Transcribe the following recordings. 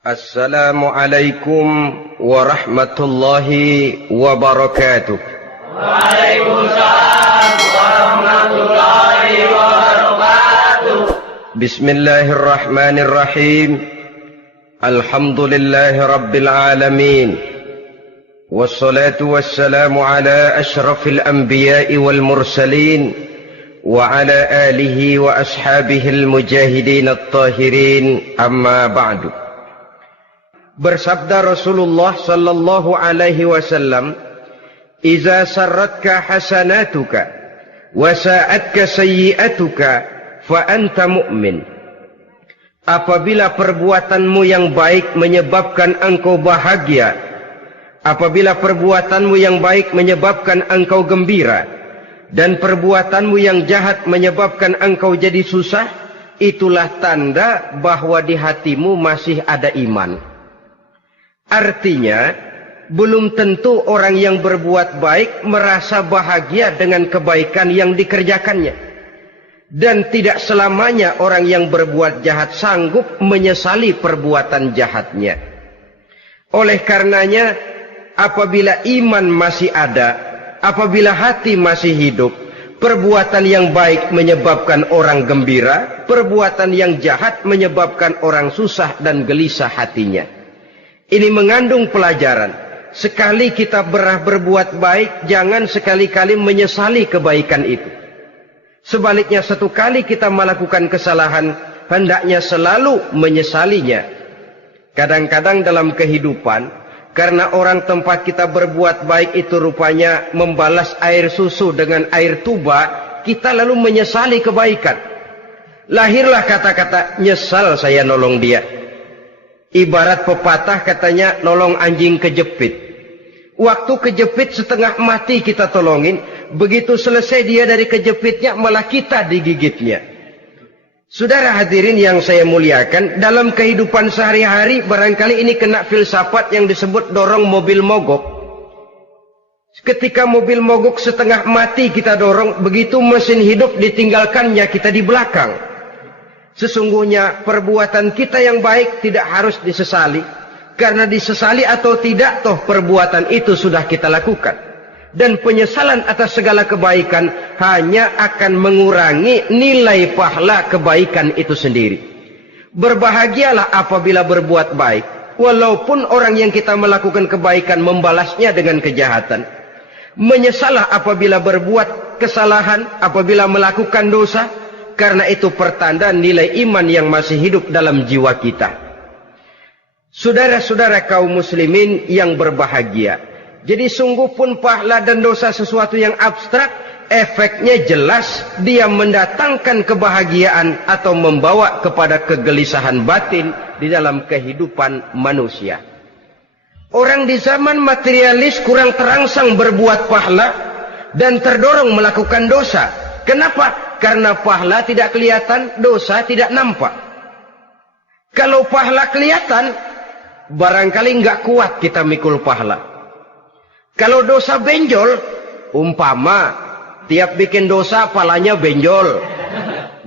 Assalamualaikum warahmatullahi wabarakatuh. Waalaikumsalam warahmatullahi wabarakatuh. Bismillahirrahmanirrahim. Alhamdulillahi rabbil alamin. Wassalatu wassalamu ala ashrafil anbiya'i wal mursalin wa ala alihi wa ashabihil mujahidin at-tahirin, amma ba'du. Bersabda Rasulullah sallallahu alaihi wasallam, "Iza sarratka hasanatuka wa sa'atka sayyi'atuka fa anta mu'min." Apabila perbuatanmu yang baik menyebabkan engkau bahagia, apabila perbuatanmu yang baik menyebabkan engkau gembira, dan perbuatanmu yang jahat menyebabkan engkau jadi susah, itulah tanda bahwa di hatimu masih ada iman. Artinya, belum tentu orang yang berbuat baik merasa bahagia dengan kebaikan yang dikerjakannya. Dan tidak selamanya orang yang berbuat jahat sanggup menyesali perbuatan jahatnya. Oleh karenanya, apabila iman masih ada, apabila hati masih hidup, perbuatan yang baik menyebabkan orang gembira, perbuatan yang jahat menyebabkan orang susah dan gelisah hatinya. Ini mengandung pelajaran. Sekali kita berbuat baik, jangan sekali-kali menyesali kebaikan itu. Sebaliknya, satu kali kita melakukan kesalahan, hendaknya selalu menyesalinya. Kadang-kadang dalam kehidupan, karena orang tempat kita berbuat baik itu rupanya membalas air susu dengan air tuba, kita lalu menyesali kebaikan. Lahirlah kata-kata, "Nyesal saya nolong dia." Ibarat pepatah katanya, nolong anjing kejepit. Waktu kejepit setengah mati kita tolongin, begitu selesai dia dari kejepitnya, malah kita digigitnya. Saudara hadirin yang saya muliakan, dalam kehidupan sehari-hari barangkali ini kena filsafat yang disebut dorong mobil mogok. Ketika mobil mogok setengah mati kita dorong, begitu mesin hidup ditinggalkannya kita di belakang. Sesungguhnya perbuatan kita yang baik tidak harus disesali. Karena disesali atau tidak, toh perbuatan itu sudah kita lakukan. Dan penyesalan atas segala kebaikan hanya akan mengurangi nilai pahala kebaikan itu sendiri. Berbahagialah apabila berbuat baik, walaupun orang yang kita melakukan kebaikan membalasnya dengan kejahatan. Menyesalah apabila berbuat kesalahan, apabila melakukan dosa, karena itu pertanda nilai iman yang masih hidup dalam jiwa kita. Saudara-saudara kaum muslimin yang berbahagia, jadi sungguh pun pahala dan dosa sesuatu yang abstrak, efeknya jelas dia mendatangkan kebahagiaan atau membawa kepada kegelisahan batin di dalam kehidupan manusia. Orang di zaman materialis kurang terangsang berbuat pahala dan terdorong melakukan dosa. Kenapa? Karena pahala tidak kelihatan, dosa tidak nampak. Kalau pahala kelihatan, barangkali nggak kuat kita mikul pahala. Kalau dosa benjol, umpama tiap bikin dosa palanya benjol,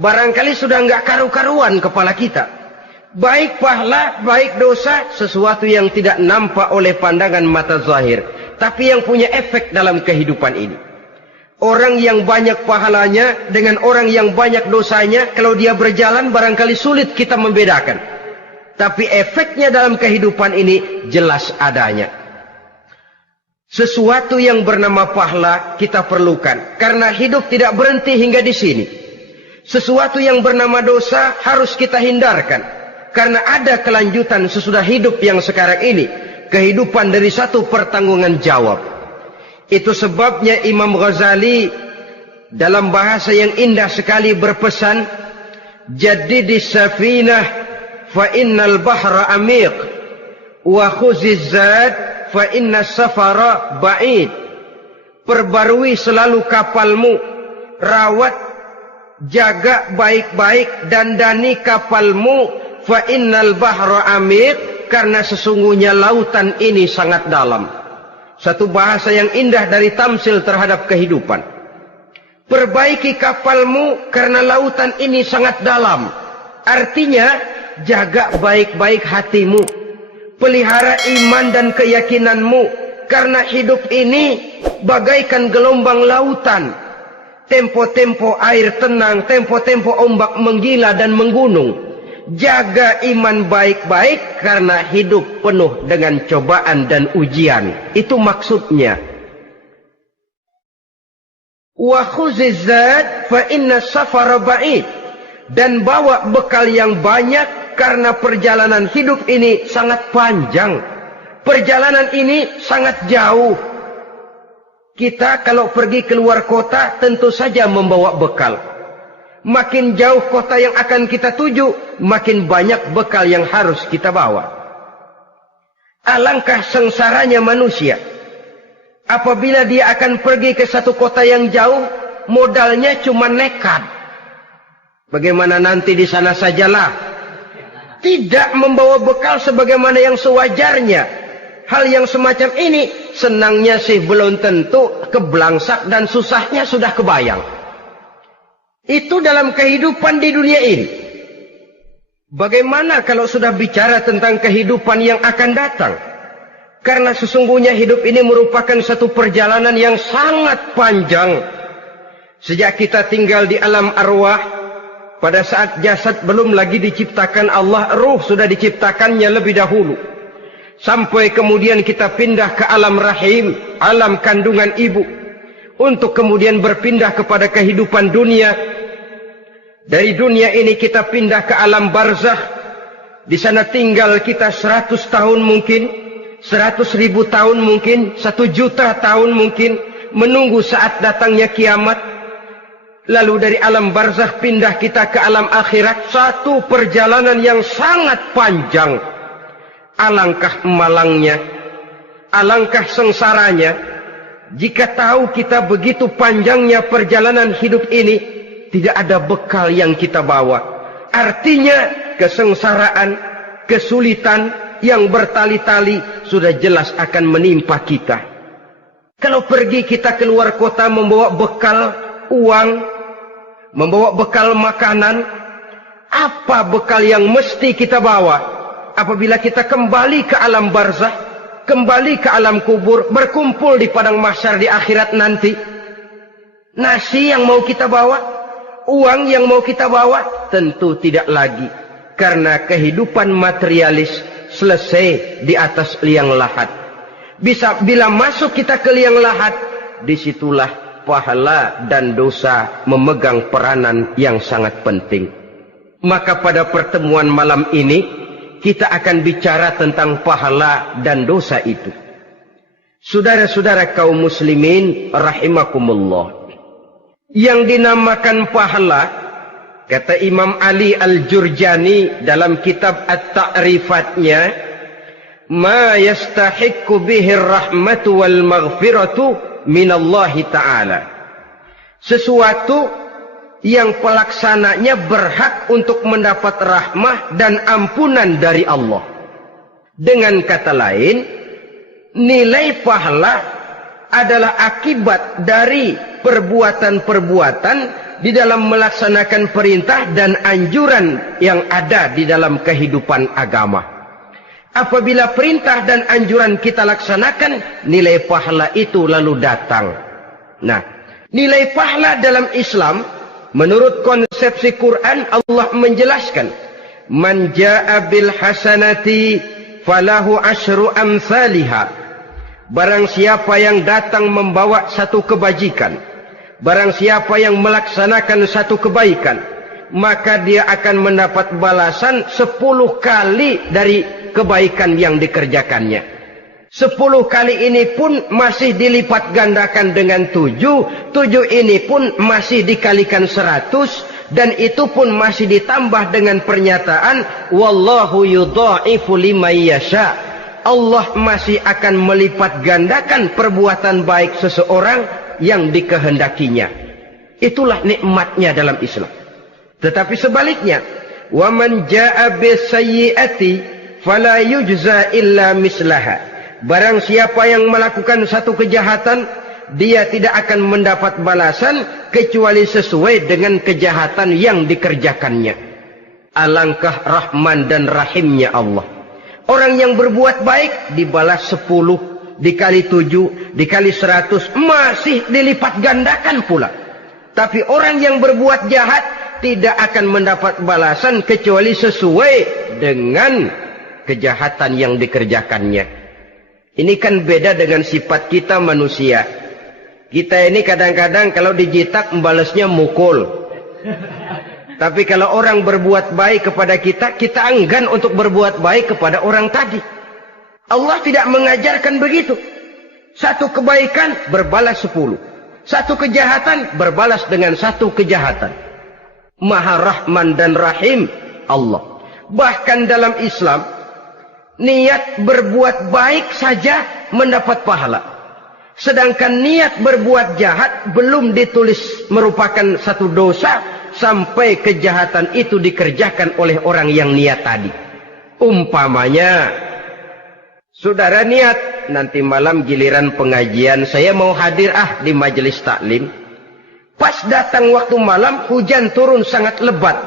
barangkali sudah nggak karu-karuan kepala kita. Baik pahala, baik dosa, sesuatu yang tidak nampak oleh pandangan mata zahir, tapi yang punya efek dalam kehidupan ini. Orang yang banyak pahalanya dengan orang yang banyak dosanya, kalau dia berjalan barangkali sulit kita membedakan. Tapi efeknya dalam kehidupan ini jelas adanya. Sesuatu yang bernama pahala kita perlukan, karena hidup tidak berhenti hingga di sini. Sesuatu yang bernama dosa harus kita hindarkan, karena ada kelanjutan sesudah hidup yang sekarang ini. Kehidupan dari satu pertanggungan jawab. Itu sebabnya Imam Ghazali dalam bahasa yang indah sekali berpesan, "Jaddidis safinah fa innal bahra amiq wa khuziz zad fa innas safara ba'id." Perbarui selalu kapalmu, rawat, jaga baik-baik, dandani kapalmu, fa innal bahra amiq, karena sesungguhnya lautan ini sangat dalam. Satu bahasa yang indah dari tamsil terhadap kehidupan. Perbaiki kapalmu karena lautan ini sangat dalam. Artinya, jaga baik-baik hatimu. Pelihara iman dan keyakinanmu, karena hidup ini bagaikan gelombang lautan. Tempo-tempo air tenang, tempo-tempo ombak menggila dan menggunung. Jaga iman baik-baik karena hidup penuh dengan cobaan dan ujian. Itu maksudnya. Wa khuziz zad fa inna safara ba'id. Dan bawa bekal yang banyak karena perjalanan hidup ini sangat panjang. Perjalanan ini sangat jauh. Kita kalau pergi keluar kota tentu saja membawa bekal. Makin jauh kota yang akan kita tuju, makin banyak bekal yang harus kita bawa. Alangkah sengsaranya manusia apabila dia akan pergi ke satu kota yang jauh, modalnya cuma nekat. Bagaimana nanti di sana sajalah. Tidak membawa bekal sebagaimana yang sewajarnya. Hal yang semacam ini senangnya sih belum tentu, keblangsak dan susahnya sudah kebayang. Itu dalam kehidupan di dunia ini. Bagaimana kalau sudah bicara tentang kehidupan yang akan datang? Karena sesungguhnya hidup ini merupakan satu perjalanan yang sangat panjang. Sejak kita tinggal di alam arwah, pada saat jasad belum lagi diciptakan Allah, ruh sudah diciptakannya lebih dahulu. Sampai kemudian kita pindah ke alam rahim, alam kandungan ibu. Untuk kemudian berpindah kepada kehidupan dunia. Dari dunia ini kita pindah ke alam barzakh. Di sana tinggal kita 100 tahun mungkin, 100.000 tahun mungkin, 1 juta tahun mungkin, menunggu saat datangnya kiamat. Lalu dari alam barzakh pindah kita ke alam akhirat. Satu perjalanan yang sangat panjang. Alangkah malangnya, alangkah sengsaranya, jika tahu kita begitu panjangnya perjalanan hidup ini, tidak ada bekal yang kita bawa. Artinya kesengsaraan, kesulitan yang bertali-tali sudah jelas akan menimpa kita. Kalau pergi kita keluar kota membawa bekal uang, membawa bekal makanan, apa bekal yang mesti kita bawa? Apabila kita kembali ke alam barzakh, kembali ke alam kubur, berkumpul di padang mahsyar di akhirat nanti, nasi yang mau kita bawa, uang yang mau kita bawa, tentu tidak lagi. Karena kehidupan materialis selesai di atas liang lahat. Bila masuk kita ke liang lahat, disitulah pahala dan dosa memegang peranan yang sangat penting. Maka pada pertemuan malam ini, kita akan bicara tentang pahala dan dosa itu. Saudara-saudara kaum muslimin rahimakumullah. Yang dinamakan pahala, kata Imam Ali Al-Jurjani dalam kitab At-Ta'rifatnya, ma yastahiqqu bihi ar-rahmatu wal maghfiratu minallahi ta'ala. Sesuatu yang pelaksananya berhak untuk mendapat rahmah dan ampunan dari Allah. Dengan kata lain, nilai pahala adalah akibat dari perbuatan-perbuatan di dalam melaksanakan perintah dan anjuran yang ada di dalam kehidupan agama. Apabila perintah dan anjuran kita laksanakan, nilai pahala itu lalu datang. Nah, nilai pahala dalam Islam, menurut konsepsi Quran, Allah menjelaskan, man jaa bil hasanati falahu asyru amsalihha. Barang siapa yang datang membawa satu kebajikan, barang siapa yang melaksanakan satu kebaikan, maka dia akan mendapat balasan 10 kali dari kebaikan yang dikerjakannya. 10 kali ini pun masih dilipat gandakan dengan 7. 7 ini pun masih dikalikan 100. Dan itu pun masih ditambah dengan pernyataan, wallahu yudha'ifu liman yasha. Allah masih akan melipat gandakan perbuatan baik seseorang yang dikehendakinya. Itulah nikmatnya dalam Islam. Tetapi sebaliknya, wa man jaa'a bisayyi'ati fala yujza illa mislaha. Barang siapa yang melakukan satu kejahatan, dia tidak akan mendapat balasan kecuali sesuai dengan kejahatan yang dikerjakannya. Alangkah rahman dan rahimnya Allah. Orang yang berbuat baik dibalas 10, dikali 7, dikali 100, masih dilipat gandakan pula. Tapi orang yang berbuat jahat tidak akan mendapat balasan kecuali sesuai dengan kejahatan yang dikerjakannya. Ini kan beda dengan sifat kita manusia. Kita ini kadang-kadang kalau dijitak membalasnya mukul. Tapi kalau orang berbuat baik kepada kita, kita enggan untuk berbuat baik kepada orang tadi. Allah tidak mengajarkan begitu. Satu kebaikan berbalas 10. Satu kejahatan berbalas dengan satu kejahatan. Maha Rahman dan Rahim Allah. Bahkan dalam Islam, niat berbuat baik saja mendapat pahala. Sedangkan niat berbuat jahat belum ditulis merupakan satu dosa sampai kejahatan itu dikerjakan oleh orang yang niat tadi. Umpamanya, saudara niat nanti malam giliran pengajian saya mau hadir di majelis taklim. Pas datang waktu malam hujan turun sangat lebat.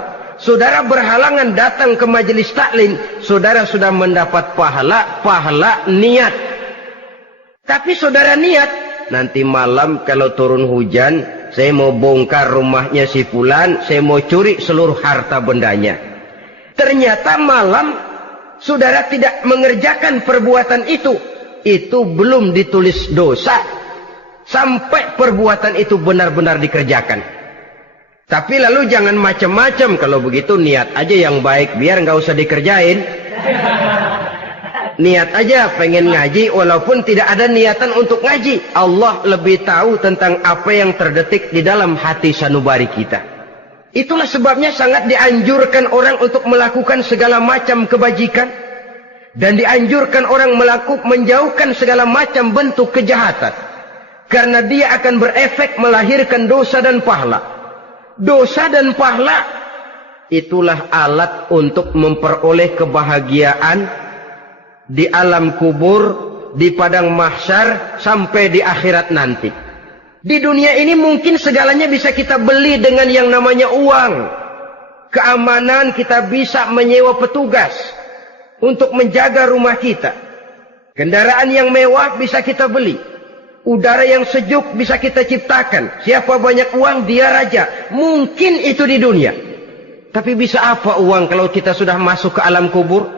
Saudara berhalangan datang ke majelis taklim, saudara sudah mendapat pahala niat. Tapi saudara niat, nanti malam kalau turun hujan, saya mau bongkar rumahnya si fulan, saya mau curi seluruh harta bendanya. Ternyata malam saudara tidak mengerjakan perbuatan itu belum ditulis dosa sampai perbuatan itu benar-benar dikerjakan. Tapi lalu jangan macam-macam, kalau begitu niat aja yang baik biar nggak usah dikerjain. Niat aja pengen ngaji walaupun tidak ada niatan untuk ngaji. Allah lebih tahu tentang apa yang terdetik di dalam hati sanubari kita. Itulah sebabnya sangat dianjurkan orang untuk melakukan segala macam kebajikan. Dan dianjurkan orang menjauhkan segala macam bentuk kejahatan. Karena dia akan berefek melahirkan dosa dan pahala. Dosa dan pahala itulah alat untuk memperoleh kebahagiaan di alam kubur, di padang mahsyar, sampai di akhirat nanti. Di dunia ini mungkin segalanya bisa kita beli dengan yang namanya uang. Keamanan kita bisa menyewa petugas untuk menjaga rumah kita. Kendaraan yang mewah bisa kita beli. Udara yang sejuk bisa kita ciptakan. Siapa banyak uang dia raja. Mungkin itu di dunia. Tapi bisa apa uang kalau kita sudah masuk ke alam kubur?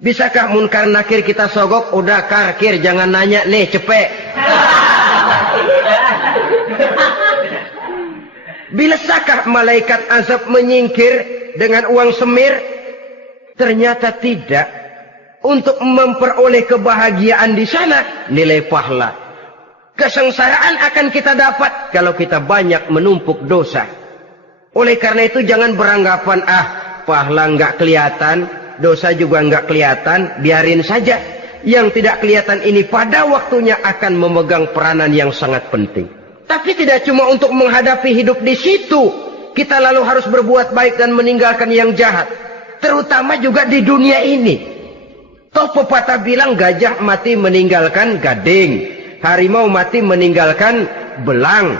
Bisakah munkar nakir kita sogok? Udah karkir, jangan nanya nih, cepet. Bisakah malaikat azab menyingkir dengan uang semir? Ternyata tidak. Untuk memperoleh kebahagiaan di sana, nilai pahala. Kesengsaraan akan kita dapat kalau kita banyak menumpuk dosa. Oleh karena itu jangan beranggapan, pahala nggak kelihatan, dosa juga nggak kelihatan, biarin saja. Yang tidak kelihatan ini pada waktunya akan memegang peranan yang sangat penting. Tapi tidak cuma untuk menghadapi hidup di situ, kita lalu harus berbuat baik dan meninggalkan yang jahat. Terutama juga di dunia ini. Toh pepatah bilang gajah mati meninggalkan gading, harimau mati meninggalkan belang.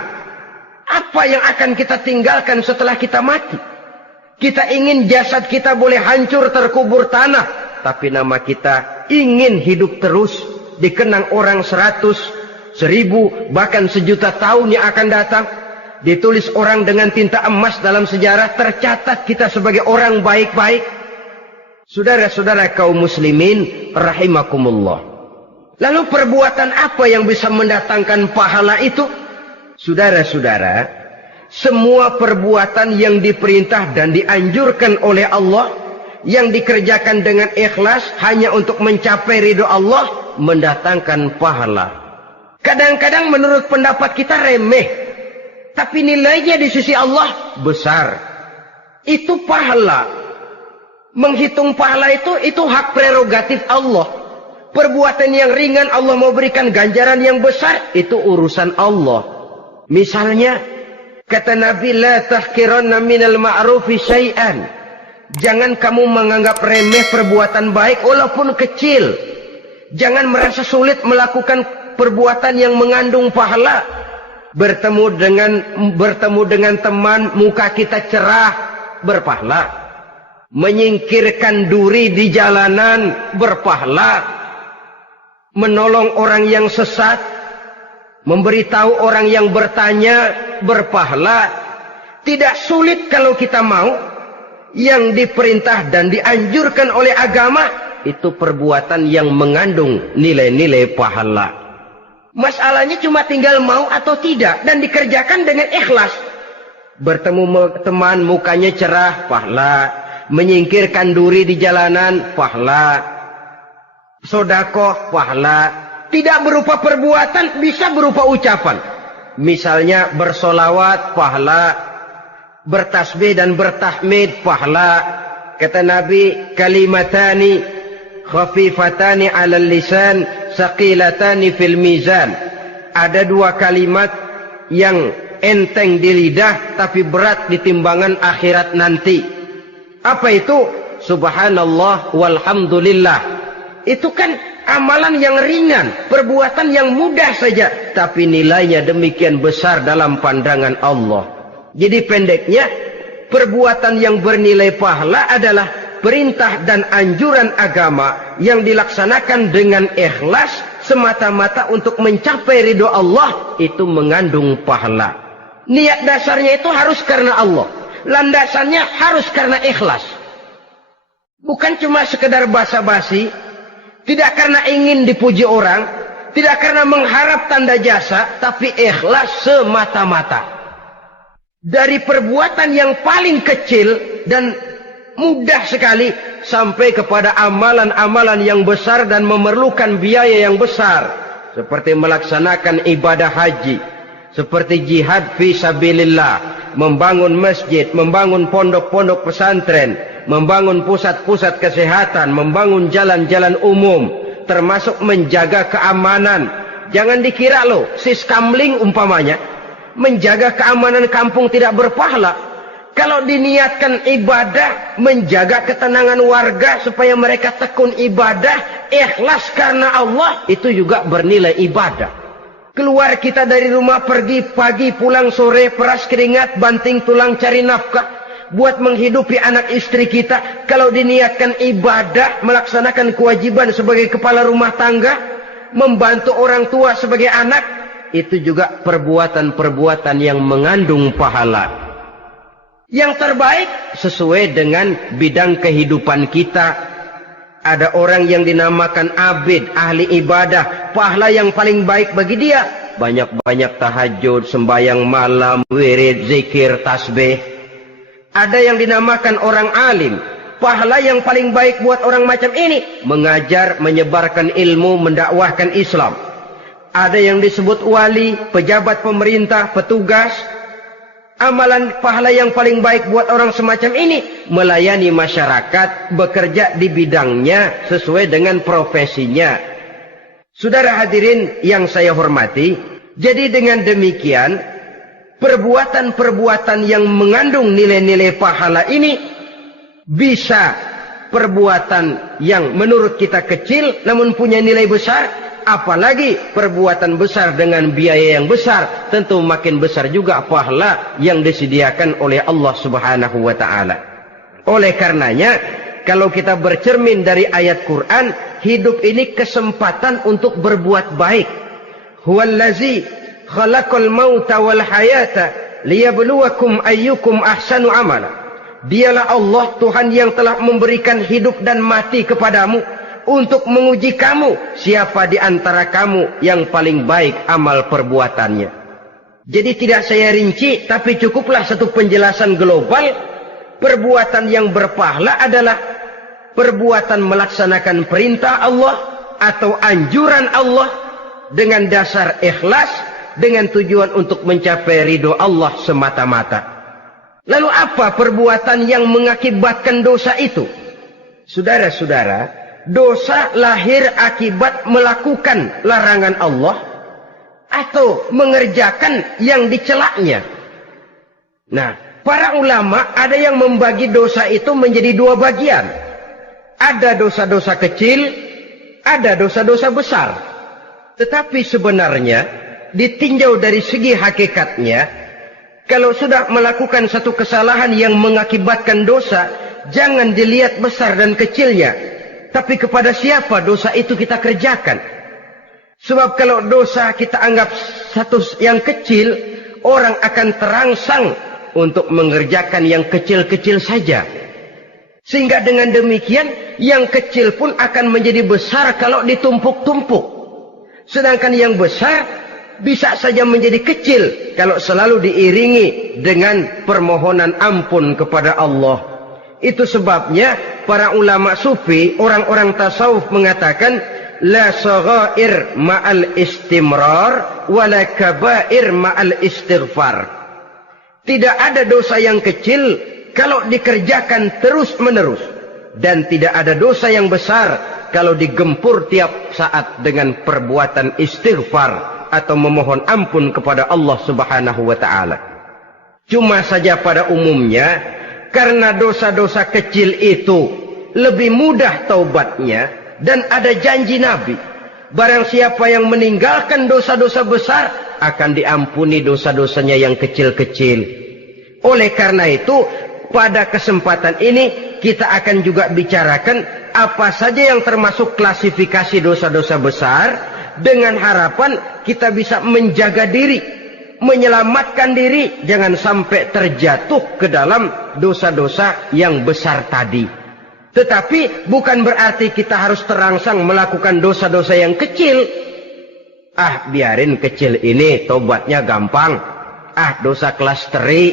Apa yang akan kita tinggalkan setelah kita mati? Kita ingin jasad kita boleh hancur terkubur tanah, tapi nama kita ingin hidup terus, dikenang orang 100, 1000, bahkan 1.000.000 tahun yang akan datang. Ditulis orang dengan tinta emas dalam sejarah, tercatat kita sebagai orang baik-baik. Saudara-saudara kaum muslimin rahimakumullah. Lalu perbuatan apa yang bisa mendatangkan pahala itu? Saudara-saudara, semua perbuatan yang diperintah dan dianjurkan oleh Allah, yang dikerjakan dengan ikhlas hanya untuk mencapai ridho Allah, mendatangkan pahala. Kadang-kadang menurut pendapat kita remeh, tapi nilainya di sisi Allah besar. Itu pahala. Menghitung pahala itu hak prerogatif Allah. Perbuatan yang ringan Allah mau berikan ganjaran yang besar, itu urusan Allah. Misalnya, kata Nabi, la tahkiranna minal ma'rufi syai'an. Jangan kamu menganggap remeh perbuatan baik walaupun kecil. Jangan merasa sulit melakukan perbuatan yang mengandung pahala. Bertemu dengan teman, muka kita cerah, berpahala. menyingkirkan duri di jalanan berpahala, menolong orang yang sesat, memberitahu orang yang bertanya berpahala. Tidak sulit kalau kita mau. Yang diperintah dan dianjurkan oleh agama itu perbuatan yang mengandung nilai-nilai pahala. Masalahnya cuma tinggal mau atau tidak dan dikerjakan dengan ikhlas. Bertemu teman mukanya cerah, pahala. Menyingkirkan duri di jalanan, pahala. Sedekah, pahala. Tidak berupa perbuatan, bisa berupa ucapan. Misalnya bersolawat, pahala. Bertasbih dan bertahmid, pahala. Kata Nabi, kalimatani khafifatani 'alal lisan, saqilatani fil mizan. Ada dua kalimat yang enteng di lidah tapi berat di timbangan akhirat nanti. Apa itu? Subhanallah walhamdulillah. Itu kan amalan yang ringan, perbuatan yang mudah saja, tapi nilainya demikian besar dalam pandangan Allah. Jadi pendeknya, perbuatan yang bernilai pahala adalah perintah dan anjuran agama yang dilaksanakan dengan ikhlas semata-mata untuk mencapai ridho Allah, itu mengandung pahala. Niat dasarnya itu harus karena Allah. Landasannya harus karena ikhlas. Bukan cuma sekedar basa-basi, tidak karena ingin dipuji orang, tidak karena mengharap tanda jasa, tapi ikhlas semata-mata. Dari perbuatan yang paling kecil dan mudah sekali sampai kepada amalan-amalan yang besar dan memerlukan biaya yang besar, seperti melaksanakan ibadah haji, seperti jihad fi sabilillah, membangun masjid, membangun pondok-pondok pesantren, membangun pusat-pusat kesehatan, membangun jalan-jalan umum, termasuk menjaga keamanan. Jangan dikira loh, siskamling umpamanya, menjaga keamanan kampung tidak berpahala. Kalau diniatkan ibadah, menjaga ketenangan warga supaya mereka tekun ibadah, ikhlas karena Allah, itu juga bernilai ibadah. Keluar kita dari rumah, pergi pagi, pulang sore, peras keringat, banting tulang cari nafkah, buat menghidupi anak istri kita. Kalau diniatkan ibadah, melaksanakan kewajiban sebagai kepala rumah tangga, membantu orang tua sebagai anak, itu juga perbuatan-perbuatan yang mengandung pahala. Yang terbaik sesuai dengan bidang kehidupan kita. Ada orang yang dinamakan abid, ahli ibadah, pahala yang paling baik bagi dia, banyak-banyak tahajud, sembahyang malam, wirid, zikir, tasbih. Ada yang dinamakan orang alim, pahala yang paling baik buat orang macam ini, mengajar, menyebarkan ilmu, mendakwahkan Islam. Ada yang disebut wali, pejabat pemerintah, petugas. Amalan pahala yang paling baik buat orang semacam ini, melayani masyarakat, bekerja di bidangnya sesuai dengan profesinya. Saudara hadirin yang saya hormati, jadi dengan demikian, perbuatan-perbuatan yang mengandung nilai-nilai pahala ini bisa perbuatan yang menurut kita kecil namun punya nilai besar. Apalagi perbuatan besar dengan biaya yang besar, tentu makin besar juga pahala yang disediakan oleh Allah Subhanahu wa ta'ala. Oleh karenanya, kalau kita bercermin dari ayat Quran, hidup ini kesempatan untuk berbuat baik. Huwallazi khalaqal mauta wal hayata liyabluwakum ayyukum ahsanu amala. Dialah Allah, Tuhan yang telah memberikan hidup dan mati kepadamu untuk menguji kamu, siapa di antara kamu yang paling baik amal perbuatannya. Jadi tidak saya rinci, tapi cukuplah satu penjelasan global. Perbuatan yang berpahala adalah perbuatan melaksanakan perintah Allah atau anjuran Allah dengan dasar ikhlas, dengan tujuan untuk mencapai ridho Allah semata-mata. Lalu apa perbuatan yang mengakibatkan dosa itu? Saudara-saudara, dosa lahir akibat melakukan larangan Allah atau mengerjakan yang dicelaknya. Nah, para ulama ada yang membagi dosa itu menjadi dua bagian. Ada dosa-dosa kecil, ada dosa-dosa besar. Tetapi sebenarnya ditinjau dari segi hakikatnya, kalau sudah melakukan satu kesalahan yang mengakibatkan dosa, jangan dilihat besar dan kecilnya, tapi kepada siapa dosa itu kita kerjakan. Sebab kalau dosa kita anggap satu yang kecil, orang akan terangsang untuk mengerjakan yang kecil-kecil saja. Sehingga dengan demikian, yang kecil pun akan menjadi besar kalau ditumpuk-tumpuk. Sedangkan yang besar bisa saja menjadi kecil kalau selalu diiringi dengan permohonan ampun kepada Allah. Itu sebabnya para ulama sufi, orang-orang tasawuf mengatakan, la saghair ma'al istimrar wala kabair ma'al istighfar. Tidak ada dosa yang kecil kalau dikerjakan terus-menerus, dan tidak ada dosa yang besar kalau digempur tiap saat dengan perbuatan istighfar atau memohon ampun kepada Allah Subhanahu wa taala. Cuma saja pada umumnya, karena dosa-dosa kecil itu lebih mudah taubatnya, dan ada janji Nabi, barang siapa yang meninggalkan dosa-dosa besar akan diampuni dosa-dosanya yang kecil-kecil. Oleh karena itu, pada kesempatan ini kita akan juga bicarakan apa saja yang termasuk klasifikasi dosa-dosa besar, dengan harapan kita bisa menjaga diri, menyelamatkan diri, jangan sampai terjatuh ke dalam dosa-dosa yang besar tadi. Tetapi bukan berarti kita harus terangsang melakukan dosa-dosa yang kecil. Biarin kecil ini, tobatnya gampang. Dosa kelas teri.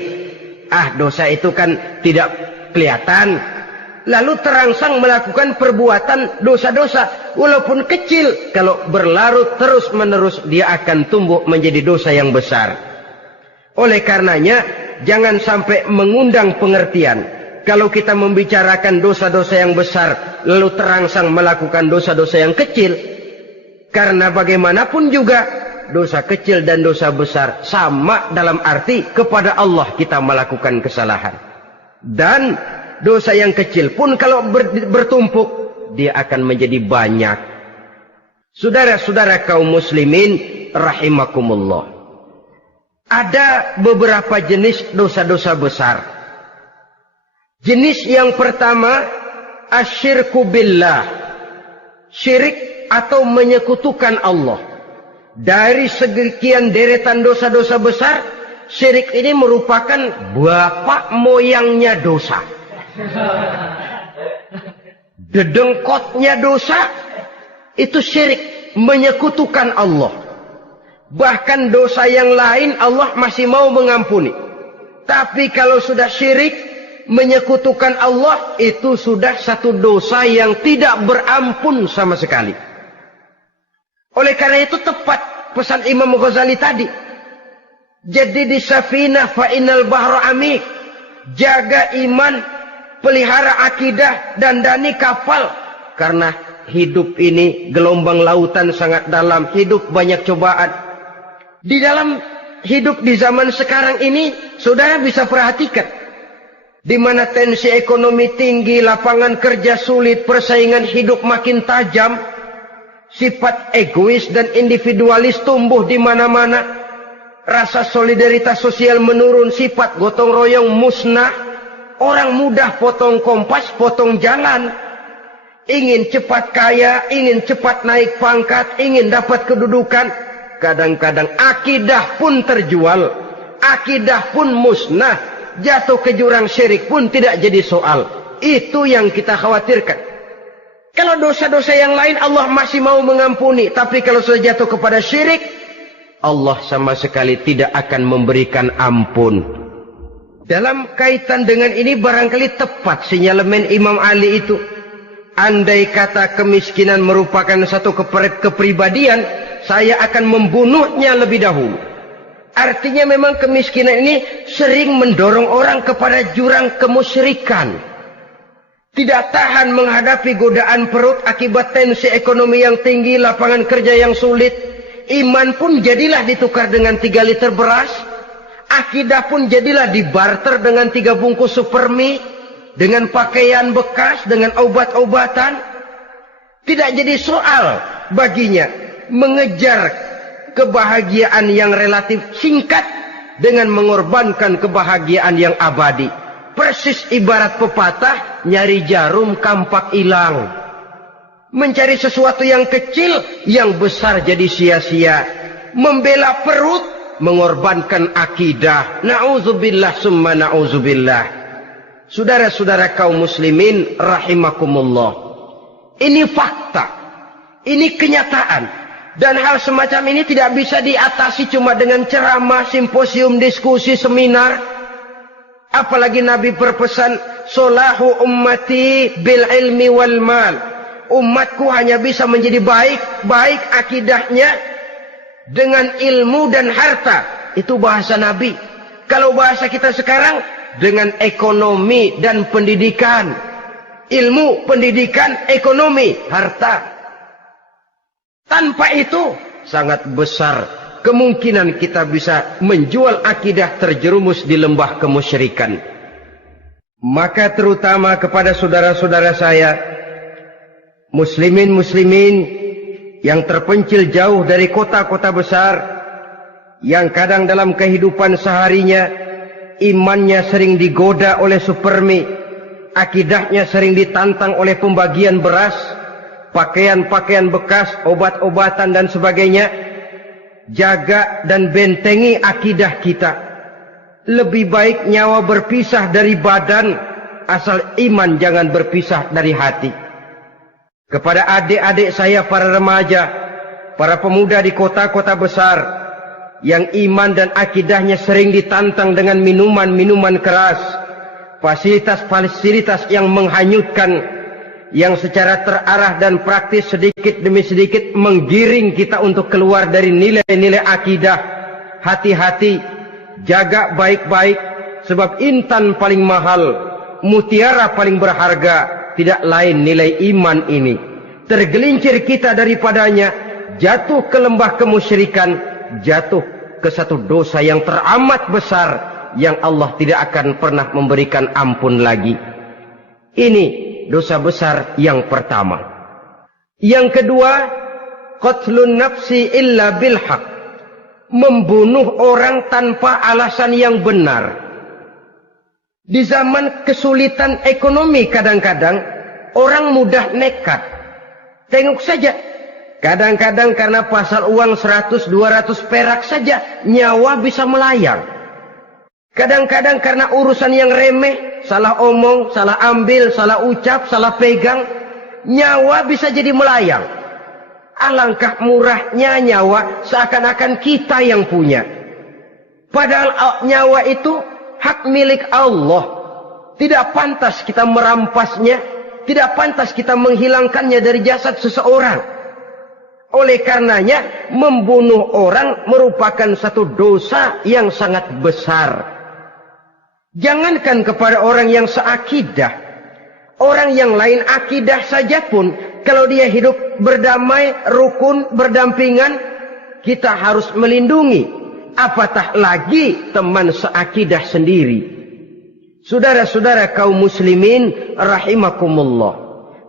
Dosa itu kan tidak kelihatan. Lalu terangsang melakukan perbuatan dosa-dosa walaupun kecil, kalau berlarut terus-menerus dia akan tumbuh menjadi dosa yang besar. Oleh karenanya jangan sampai mengundang pengertian kalau kita membicarakan dosa-dosa yang besar lalu terangsang melakukan dosa-dosa yang kecil, karena bagaimanapun juga dosa kecil dan dosa besar sama dalam arti kepada Allah kita melakukan kesalahan. Dan dosa yang kecil pun kalau bertumpuk, dia akan menjadi banyak. Saudara-saudara kaum muslimin rahimakumullah, ada beberapa jenis dosa-dosa besar. Jenis yang pertama, asyirku billah, syirik atau menyekutukan Allah. Dari sekian deretan dosa-dosa besar, syirik ini merupakan bapak moyangnya dosa. Dedengkotnya dosa itu syirik, menyekutukan Allah. Bahkan dosa yang lain Allah masih mau mengampuni, tapi kalau sudah syirik, menyekutukan Allah, itu sudah satu dosa yang tidak berampun sama sekali. Oleh karena itu tepat pesan Imam Ghazali tadi, jadi di safinah fa innal bahra amik, jaga iman, pelihara akidah, dandani kapal, karena hidup ini gelombang lautan sangat dalam, hidup banyak cobaan. Di dalam hidup di zaman sekarang ini, saudara bisa perhatikan, di mana tensi ekonomi tinggi, lapangan kerja sulit, persaingan hidup makin tajam, sifat egois dan individualis tumbuh di mana-mana, rasa solidaritas sosial menurun, sifat gotong royong musnah. Orang mudah potong kompas, potong jalan. Ingin cepat kaya, ingin cepat naik pangkat, ingin dapat kedudukan. Kadang-kadang akidah pun terjual, akidah pun musnah, jatuh ke jurang syirik pun tidak jadi soal. Itu yang kita khawatirkan. Kalau dosa-dosa yang lain Allah masih mau mengampuni, tapi kalau sudah jatuh kepada syirik, Allah sama sekali tidak akan memberikan ampun. Dalam kaitan dengan ini barangkali tepat sinyalemen Imam Ali itu. Andai kata kemiskinan merupakan satu kepribadian, saya akan membunuhnya lebih dahulu. Artinya memang kemiskinan ini sering mendorong orang kepada jurang kemusyrikan. Tidak tahan menghadapi godaan perut akibat tensi ekonomi yang tinggi, lapangan kerja yang sulit. Iman pun jadilah ditukar dengan 3 liter beras. Akidah pun jadilah dibarter dengan 3 bungkus supermi, dengan pakaian bekas, dengan obat-obatan. Tidak jadi soal baginya mengejar kebahagiaan yang relatif singkat dengan mengorbankan kebahagiaan yang abadi. persis ibarat pepatah, nyari jarum kampak hilang. Mencari sesuatu yang kecil, yang besar jadi sia-sia. Membela perut, mengorbankan akidah. Na'udzubillah summa na'udzubillah. Saudara-saudara kaum muslimin rahimakumullah. Ini fakta. Ini kenyataan. Dan hal semacam ini tidak bisa diatasi cuma dengan ceramah, simposium, diskusi, seminar. Apalagi Nabi berpesan, solahu ummati bil ilmi wal mal. Umatku hanya bisa menjadi baik akidahnya dengan ilmu dan harta. Itu bahasa Nabi. Kalau bahasa kita sekarang, dengan ekonomi dan pendidikan. Ilmu, pendidikan, ekonomi, harta. Tanpa itu, sangat besar kemungkinan kita bisa menjual akidah terjerumus di lembah kemusyrikan. Maka terutama kepada saudara-saudara saya, muslimin yang terpencil jauh dari kota-kota besar, yang kadang dalam kehidupan seharinya imannya sering digoda oleh supermi, akidahnya sering ditantang oleh pembagian beras, pakaian-pakaian bekas, obat-obatan dan sebagainya. Jaga dan bentengi akidah kita. Lebih baik nyawa berpisah dari badan, asal iman jangan berpisah dari hati. Kepada adik-adik saya para remaja, para pemuda di kota-kota besar, yang iman dan akidahnya sering ditantang dengan minuman-minuman keras, fasilitas-fasilitas yang menghanyutkan, yang secara terarah dan praktis sedikit demi sedikit menggiring kita untuk keluar dari nilai-nilai akidah. Hati-hati, jaga baik-baik, sebab intan paling mahal, mutiara paling berharga, tidak lain nilai iman ini. Tergelincir kita daripadanya, jatuh ke lembah kemusyrikan, jatuh ke satu dosa yang teramat besar, yang Allah tidak akan pernah memberikan ampun lagi. Ini dosa besar yang pertama. Yang kedua, qatlun nafsi illa bilhaq. Membunuh orang tanpa alasan yang benar. Di zaman kesulitan ekonomi kadang-kadang orang mudah nekat. Tengok saja. Kadang-kadang karena pasal uang 100-200 perak saja nyawa bisa melayang. Kadang-kadang karena urusan yang remeh, salah omong, salah ambil, salah ucap, salah pegang, nyawa bisa jadi melayang. Alangkah murahnya nyawa, seakan-akan kita yang punya. Padahal nyawa itu hak milik Allah. Tidak pantas kita merampasnya, tidak pantas kita menghilangkannya dari jasad seseorang. Oleh karenanya, membunuh orang merupakan satu dosa yang sangat besar. Jangankan kepada orang yang seakidah, orang yang lain akidah saja pun, kalau dia hidup berdamai, rukun, berdampingan, kita harus melindungi. Apatah lagi teman seakidah sendiri. Saudara-saudara kaum muslimin rahimakumullah.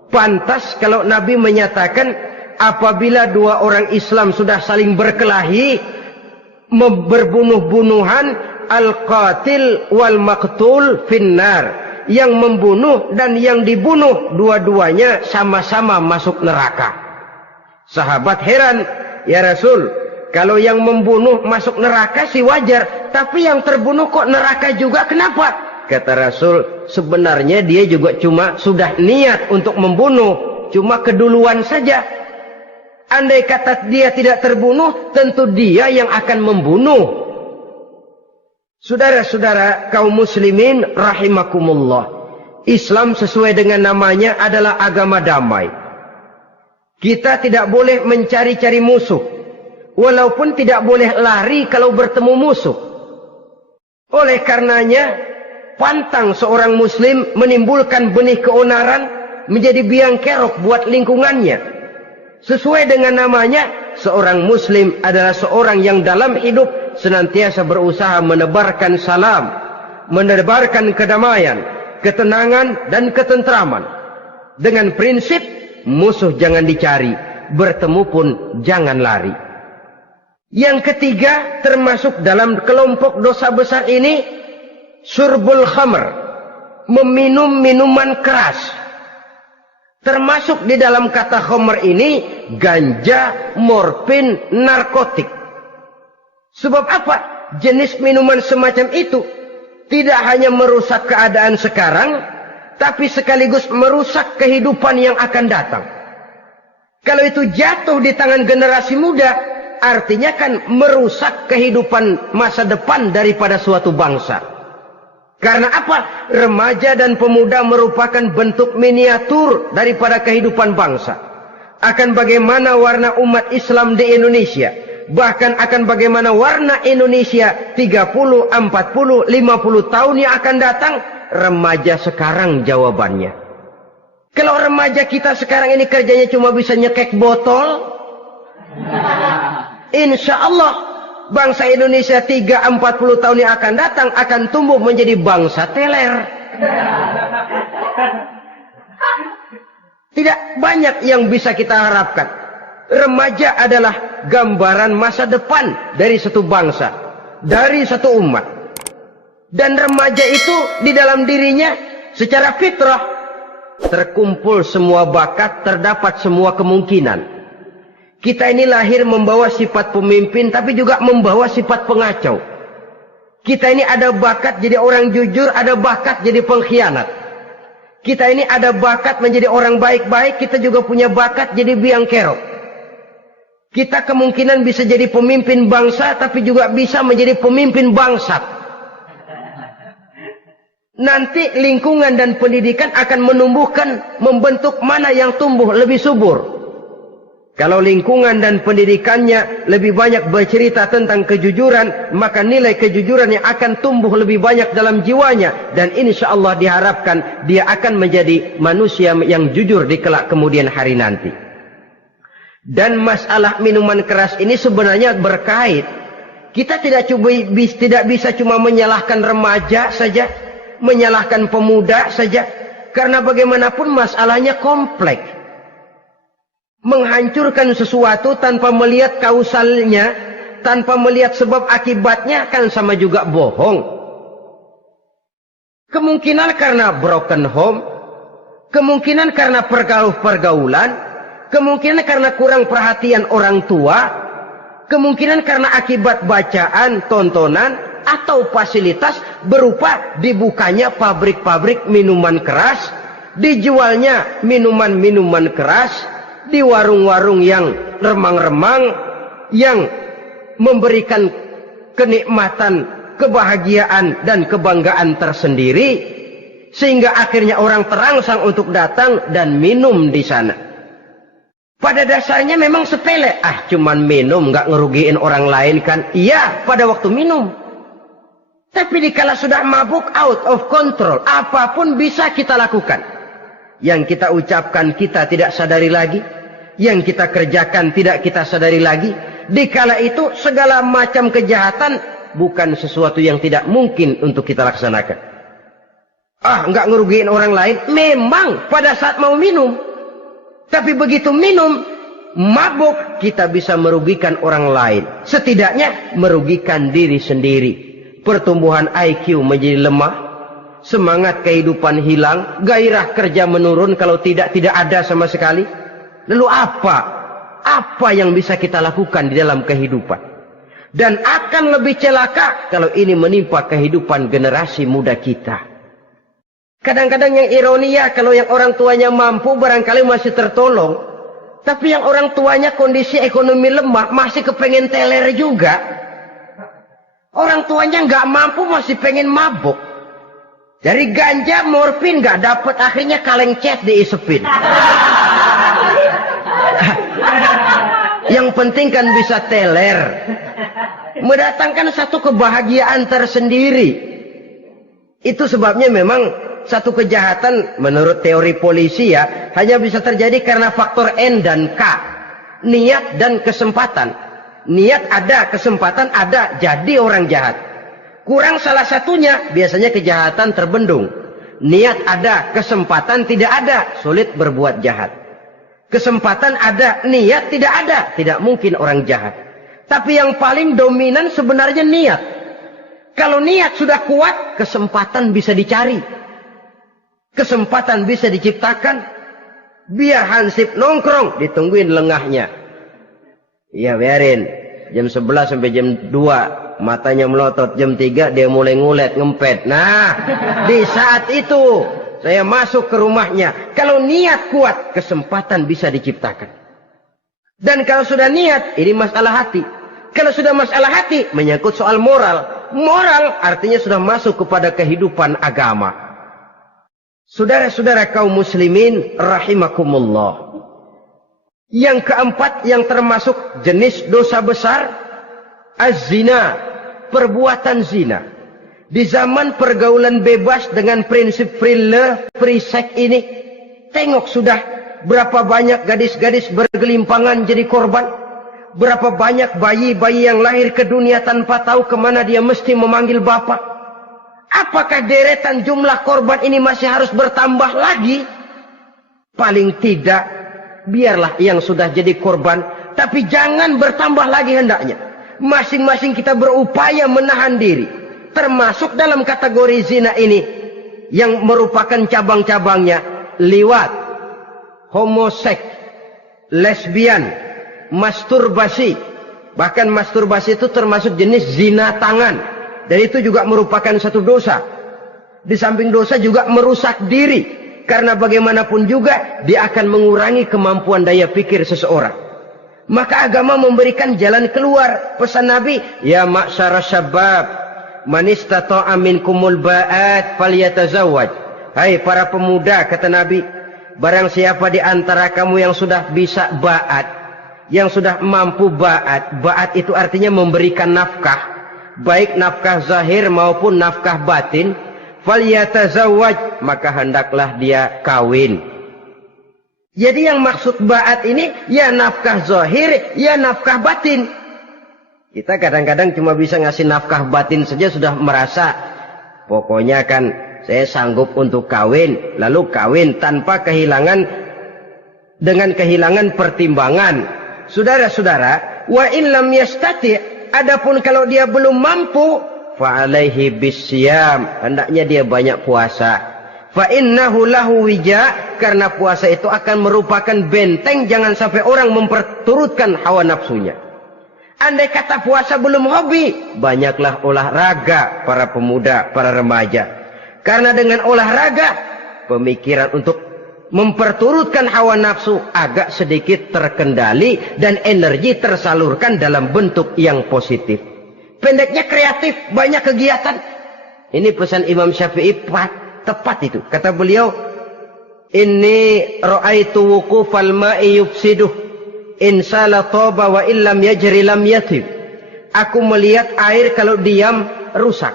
Pantas kalau Nabi menyatakan, apabila dua orang Islam sudah saling berkelahi, berbunuh-bunuhan, al-qatil wal maqtul finnar. Yang membunuh dan yang dibunuh, dua-duanya sama-sama masuk neraka. Sahabat heran, ya Rasul, kalau yang membunuh masuk neraka sih wajar, tapi yang terbunuh kok neraka juga, kenapa? Kata Rasul, sebenarnya dia juga cuma sudah niat untuk membunuh, cuma keduluan saja. Andai kata dia tidak terbunuh, tentu dia yang akan membunuh. Saudara-saudara kaum muslimin rahimakumullah. Islam sesuai dengan namanya adalah agama damai. Kita tidak boleh mencari-cari musuh. Walaupun tidak boleh lari kalau bertemu musuh. Oleh karenanya, pantang seorang muslim menimbulkan benih keonaran menjadi biang kerok buat lingkungannya. Sesuai dengan namanya, seorang muslim adalah seorang yang dalam hidup senantiasa berusaha menebarkan salam, menebarkan kedamaian, ketenangan dan ketentraman. Dengan prinsip, musuh jangan dicari, bertemu pun jangan lari. Yang ketiga, termasuk dalam kelompok dosa besar ini, syurbul khamr, meminum minuman keras. Termasuk di dalam kata khamr ini ganja, morfin, narkotik. Sebab apa? Jenis minuman semacam itu tidak hanya merusak keadaan sekarang, tapi sekaligus merusak kehidupan yang akan datang. Kalau itu jatuh di tangan generasi muda, artinya kan merusak kehidupan masa depan daripada suatu bangsa. Karena apa? Remaja dan pemuda merupakan bentuk miniatur daripada kehidupan bangsa. Akan bagaimana warna umat Islam di Indonesia. Bahkan akan bagaimana warna Indonesia 30, 40, 50 tahun yang akan datang. Remaja sekarang jawabannya. Kalau remaja kita sekarang ini kerjanya cuma bisa nyekek botol, insya Allah bangsa Indonesia 30-40 tahun yang akan datang akan tumbuh menjadi bangsa teler. Tidak banyak yang bisa kita harapkan. Remaja adalah gambaran masa depan dari satu bangsa, dari satu umat. Dan remaja itu di dalam dirinya secara fitrah terkumpul semua bakat, terdapat semua kemungkinan. Kita ini lahir membawa sifat pemimpin, tapi juga membawa sifat pengacau. Kita ini ada bakat jadi orang jujur, ada bakat jadi pengkhianat. Kita ini ada bakat menjadi orang baik-baik, kita juga punya bakat jadi biang kerok. Kita kemungkinan bisa jadi pemimpin bangsa, tapi juga bisa menjadi pemimpin bangsat. Nanti lingkungan dan pendidikan akan menumbuhkan, membentuk mana yang tumbuh lebih subur. Kalau lingkungan dan pendidikannya lebih banyak bercerita tentang kejujuran, maka nilai kejujuran yang akan tumbuh lebih banyak dalam jiwanya. Dan insya Allah diharapkan dia akan menjadi manusia yang jujur di kelak kemudian hari nanti. Dan masalah minuman keras ini sebenarnya berkait. Kita tidak bisa cuma menyalahkan remaja saja, menyalahkan pemuda saja. Karena bagaimanapun masalahnya kompleks. Menghancurkan sesuatu tanpa melihat kausalnya, tanpa melihat sebab akibatnya kan sama juga bohong. Kemungkinan karena broken home, kemungkinan karena pergaulan, kemungkinan karena kurang perhatian orang tua, kemungkinan karena akibat bacaan, tontonan, atau fasilitas berupa dibukanya pabrik-pabrik minuman keras, dijualnya minuman-minuman keras, di warung-warung yang remang-remang, yang memberikan kenikmatan, kebahagiaan dan kebanggaan tersendiri, sehingga akhirnya orang terangsang untuk datang dan minum di sana. Pada dasarnya memang sepele, cuman minum, nggak ngerugiin orang lain kan? Iya, pada waktu minum. Tapi dikala sudah mabuk, out of control, apapun bisa kita lakukan. Yang kita ucapkan kita tidak sadari lagi, yang kita kerjakan tidak kita sadari lagi. Dikala itu segala macam kejahatan bukan sesuatu yang tidak mungkin untuk kita laksanakan. Nggak ngerugiin orang lain, memang pada saat mau minum. Tapi begitu minum, mabuk, kita bisa merugikan orang lain. Setidaknya merugikan diri sendiri. Pertumbuhan IQ menjadi lemah, semangat kehidupan hilang, gairah kerja menurun kalau tidak ada sama sekali. Lalu apa yang bisa kita lakukan di dalam kehidupan? Dan akan lebih celaka kalau ini menimpa kehidupan generasi muda kita. Kadang-kadang yang ironi ya, kalau yang orang tuanya mampu barangkali masih tertolong. Tapi yang orang tuanya kondisi ekonomi lemah masih kepengen teler juga. Orang tuanya nggak mampu masih pengen mabuk. Dari ganja, morfin nggak dapet, akhirnya kaleng cat diisepin. Yang penting kan bisa teler, mendatangkan satu kebahagiaan tersendiri. Itu sebabnya memang satu kejahatan menurut teori polisi ya hanya bisa terjadi karena faktor N dan K, niat dan kesempatan. Niat ada, kesempatan ada, jadi orang jahat. Kurang salah satunya, biasanya kejahatan terbendung. Niat ada, kesempatan tidak ada, sulit berbuat jahat. Kesempatan ada, niat tidak ada, tidak mungkin orang jahat. Tapi yang paling dominan sebenarnya niat. Kalau niat sudah kuat, kesempatan bisa dicari. kesempatan bisa diciptakan, biar hansip nongkrong, ditungguin lengahnya. Iya biarin, jam 11 sampai jam 2, matanya melotot, jam 3 dia mulai ngulet, ngempet. Nah, di saat itu saya masuk ke rumahnya. Kalau niat kuat, kesempatan bisa diciptakan. Dan kalau sudah niat, ini masalah hati. Kalau sudah masalah hati, menyangkut soal moral. Moral artinya sudah masuk kepada kehidupan agama. Saudara-saudara kaum muslimin rahimakumullah. Yang keempat yang termasuk jenis dosa besar, az-zina, perbuatan zina. Di zaman pergaulan bebas dengan prinsip free love, free sex ini, tengok sudah berapa banyak gadis-gadis bergelimpangan jadi korban. Berapa banyak bayi-bayi yang lahir ke dunia tanpa tahu kemana dia mesti memanggil bapak. Apakah deretan jumlah korban ini masih harus bertambah lagi? Paling tidak, biarlah yang sudah jadi korban, tapi jangan bertambah lagi hendaknya. Masing-masing kita berupaya menahan diri. Termasuk dalam kategori zina ini, yang merupakan cabang-cabangnya, liwat, homoseks, lesbian, masturbasi. Bahkan masturbasi itu termasuk jenis zina tangan. Dan itu juga merupakan satu dosa. Di samping dosa juga merusak diri. Karena bagaimanapun juga dia akan mengurangi kemampuan daya pikir seseorang. Maka agama memberikan jalan keluar. Pesan Nabi, ya ma'syara syabab, man istata'a minkumul ba'at falyatazawwaj. Hai para pemuda, kata Nabi, barang siapa di antara kamu yang sudah bisa ba'at, yang sudah mampu ba'at. Ba'at itu artinya memberikan nafkah, baik nafkah zahir maupun nafkah batin. Falyatazawwaj, maka hendaklah dia kawin. Jadi yang maksud ba'at ini ya nafkah zahir, ya nafkah batin. Kita kadang-kadang cuma bisa ngasih nafkah batin saja sudah merasa pokoknya kan saya sanggup untuk kawin, lalu kawin tanpa kehilangan, dengan kehilangan pertimbangan. Saudara-saudara, wa in lam yastati, adapun kalau dia belum mampu, fa alaihi bisyam, hendaknya dia banyak puasa. Fa innahu lahu wija, karena puasa itu akan merupakan benteng jangan sampai orang memperturutkan hawa nafsunya. Andai kata puasa belum hobi, banyaklah olahraga para pemuda, para remaja. Karena dengan olahraga, pemikiran untuk memperturutkan hawa nafsu agak sedikit terkendali dan energi tersalurkan dalam bentuk yang positif. Pendeknya kreatif, banyak kegiatan. Ini pesan Imam Syafi'i tepat itu. Kata beliau, inni ra'aitu wuqufal ma'i yufsiduh in sala toba wa illam yajri lam yatib. Aku melihat air kalau diam rusak,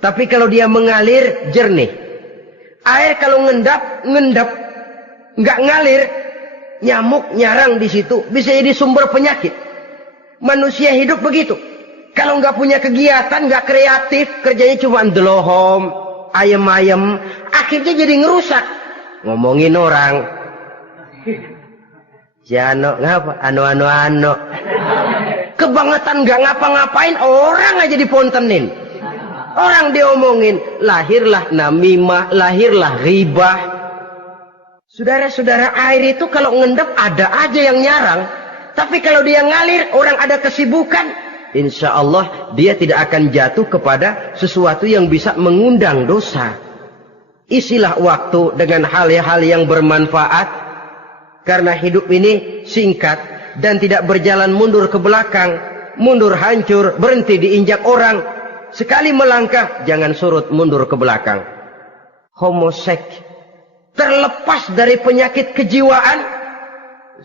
tapi kalau dia mengalir jernih. Air kalau ngendap nggak ngalir, nyamuk nyarang di situ, bisa jadi sumber penyakit. Manusia hidup begitu. Kalau nggak punya kegiatan, nggak kreatif, kerjanya cuma ndelohom, ayam-ayam, akhirnya jadi ngerusak. Ngomongin orang, si Ano ngapa? Ano. Kebangetan nggak ngapa-ngapain, orang aja dipontenin. Orang diomongin, lahirlah namimah, lahirlah ribah. Saudara-saudara, air itu kalau ngendap ada aja yang nyarang. Tapi kalau dia ngalir, orang ada kesibukan, insya Allah dia tidak akan jatuh kepada sesuatu yang bisa mengundang dosa. Isilah waktu dengan hal-hal yang bermanfaat. Karena hidup ini singkat dan tidak berjalan mundur ke belakang. Mundur hancur, berhenti diinjak orang. Sekali melangkah, jangan surut mundur ke belakang. Homoseks, terlepas dari penyakit kejiwaan.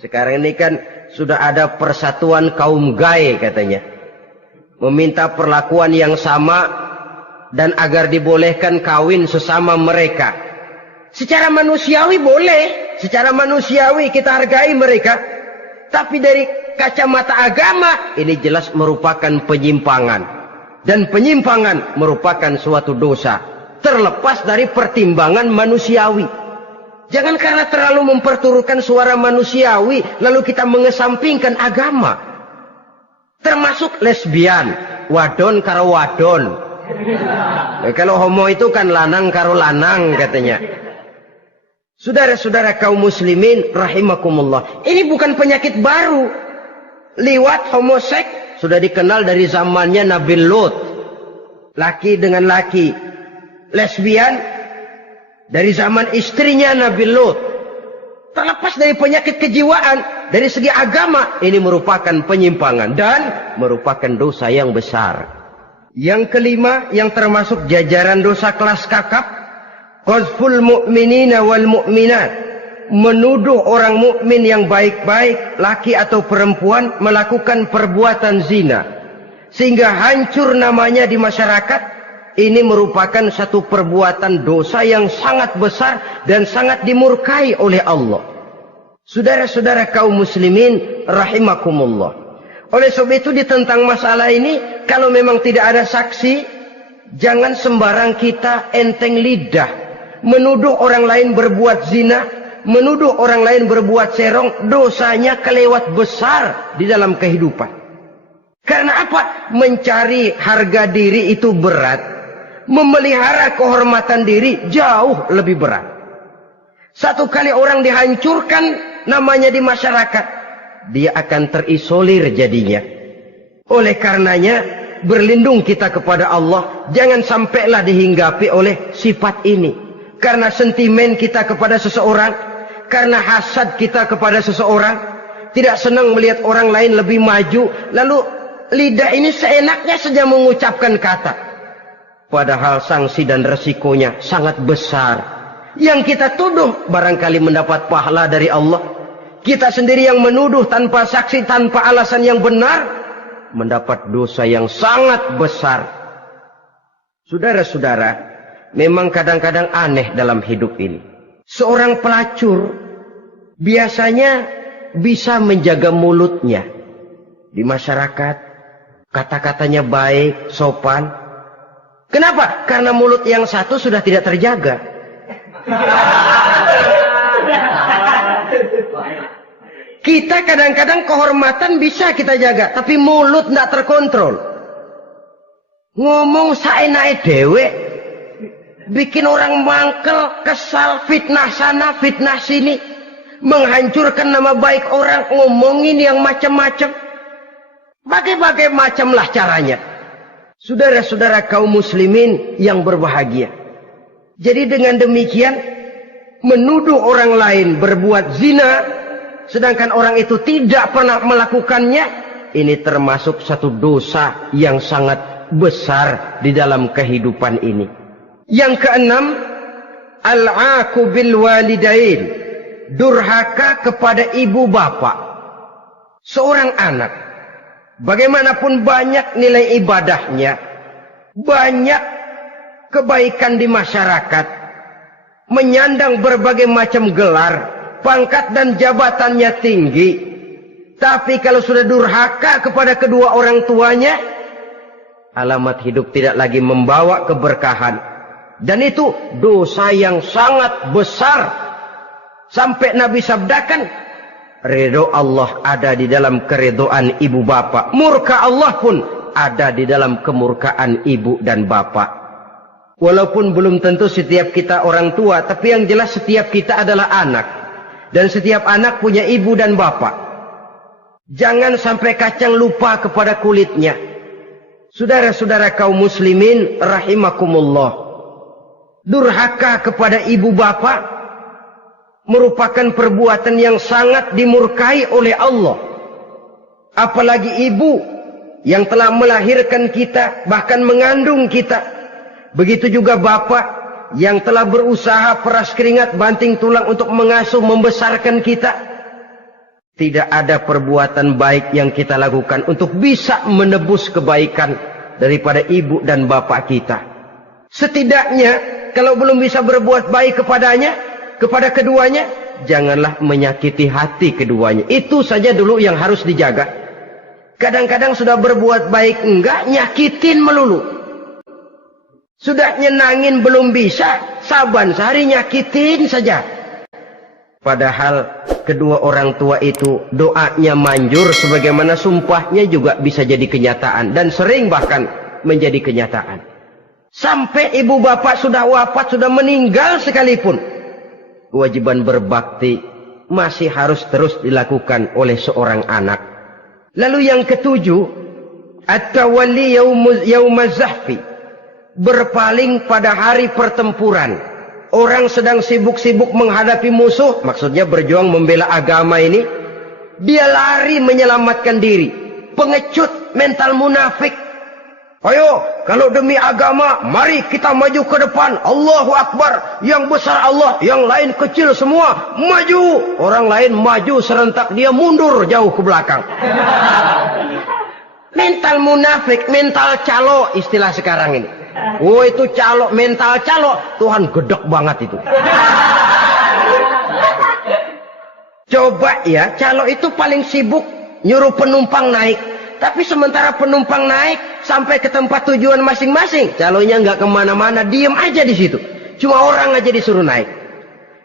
Sekarang ini kan sudah ada persatuan kaum gay katanya. Meminta perlakuan yang sama dan agar dibolehkan kawin sesama mereka. Secara manusiawi boleh. Secara manusiawi kita hargai mereka. Tapi dari kacamata agama, ini jelas merupakan penyimpangan. Dan penyimpangan merupakan suatu dosa. Terlepas dari pertimbangan manusiawi. Jangan karena terlalu memperturutkan suara manusiawi, lalu kita mengesampingkan agama. Termasuk lesbian, wadon karo wadon. Kalau homo itu kan lanang karo lanang katanya. Saudara-saudara kaum muslimin rahimakumullah, ini bukan penyakit baru. Liwat, homoseks sudah dikenal dari zamannya Nabi Lot. Laki dengan laki. Lesbian dari zaman istrinya Nabi Lot. Terlepas dari penyakit kejiwaan, dari segi agama, ini merupakan penyimpangan dan merupakan dosa yang besar. Yang kelima, yang termasuk jajaran dosa kelas kakap, qazful mu'minina wal mu'minat, menuduh orang mukmin yang baik-baik, laki atau perempuan, melakukan perbuatan zina sehingga hancur namanya di masyarakat. Ini merupakan satu perbuatan dosa yang sangat besar dan sangat dimurkai oleh Allah. Saudara-saudara kaum muslimin rahimakumullah. Oleh sebab itu tentang masalah ini, kalau memang tidak ada saksi, jangan sembarang kita enteng lidah menuduh orang lain berbuat zina, menuduh orang lain berbuat serong. Dosanya kelewat besar di dalam kehidupan. Karena apa? Mencari harga diri itu berat. Memelihara kehormatan diri jauh lebih berat. Satu kali orang dihancurkan namanya di masyarakat, dia akan terisolir jadinya. Oleh karenanya, berlindung kita kepada Allah, jangan sampailah dihinggapi oleh sifat ini. Karena sentimen kita kepada seseorang, karena hasad kita kepada seseorang, tidak senang melihat orang lain lebih maju, lalu lidah ini seenaknya saja mengucapkan kata. Padahal sanksi dan resikonya sangat besar. Yang kita tuduh barangkali mendapat pahala dari Allah. Kita sendiri yang menuduh tanpa saksi, tanpa alasan yang benar, mendapat dosa yang sangat besar. Saudara-saudara, memang kadang-kadang aneh dalam hidup ini. Seorang pelacur biasanya bisa menjaga mulutnya di masyarakat. Kata-katanya baik, sopan. Kenapa? Karena mulut yang satu sudah tidak terjaga. Kita kadang-kadang kehormatan bisa kita jaga, tapi mulut tidak terkontrol. Ngomong saenake dewe, bikin orang mangkel, kesal, fitnah sana, fitnah sini, menghancurkan nama baik orang, ngomongin yang macam-macam. Bagai-bagai macamlah caranya. Saudara-saudara kaum muslimin yang berbahagia. Jadi dengan demikian, menuduh orang lain berbuat zina, sedangkan orang itu tidak pernah melakukannya, ini termasuk satu dosa yang sangat besar di dalam kehidupan ini. Yang keenam, al-'aqu bil walidain, durhaka kepada ibu bapak. Seorang anak, bagaimanapun banyak nilai ibadahnya, banyak kebaikan di masyarakat, menyandang berbagai macam gelar, pangkat dan jabatannya tinggi, tapi kalau sudah durhaka kepada kedua orang tuanya, alamat hidup tidak lagi membawa keberkahan. Dan itu dosa yang sangat besar. Sampai Nabi sabdakan, ridho Allah ada di dalam keridhaan ibu bapak. Murka Allah pun ada di dalam kemurkaan ibu dan bapak. Walaupun belum tentu setiap kita orang tua, tapi yang jelas setiap kita adalah anak. Dan setiap anak punya ibu dan bapak. Jangan sampai kacang lupa kepada kulitnya. Saudara-saudara kaum muslimin rahimakumullah. Durhaka kepada ibu bapak merupakan perbuatan yang sangat dimurkai oleh Allah. Apalagi ibu yang telah melahirkan kita, bahkan mengandung kita. Begitu juga bapak yang telah berusaha peras keringat banting tulang untuk mengasuh membesarkan kita. Tidak ada perbuatan baik yang kita lakukan untuk bisa menebus kebaikan daripada ibu dan bapak kita. Setidaknya kalau belum bisa berbuat baik kepadanya, kepada keduanya, janganlah menyakiti hati keduanya. Itu saja dulu yang harus dijaga. Kadang-kadang sudah berbuat baik enggak, nyakitin melulu. Sudah nyenangin belum bisa, saban sehari nyakitin saja. Padahal kedua orang tua itu doanya manjur, sebagaimana sumpahnya juga bisa jadi kenyataan. Dan sering bahkan menjadi kenyataan. Sampai ibu bapak sudah wafat, sudah meninggal sekalipun, kewajiban berbakti masih harus terus dilakukan oleh seorang anak. Lalu yang ketujuh, at-tawalli yaumaz zahfi, berpaling pada hari pertempuran. Orang sedang sibuk-sibuk menghadapi musuh, maksudnya berjuang membela agama ini, dia lari menyelamatkan diri. Pengecut, mental munafik. Ayo, kalau demi agama, mari kita maju ke depan. Allahu Akbar. Yang besar Allah, yang lain kecil semua. Maju. Orang lain maju serentak, dia mundur jauh ke belakang. Mental munafik, mental calo istilah sekarang ini. Oh, itu calo, mental calo. Tuhan gedek banget itu. Coba ya, calo itu paling sibuk nyuruh penumpang naik. Tapi sementara penumpang naik sampai ke tempat tujuan masing-masing, calonya nggak kemana-mana, diem aja di situ. Cuma orang aja disuruh naik.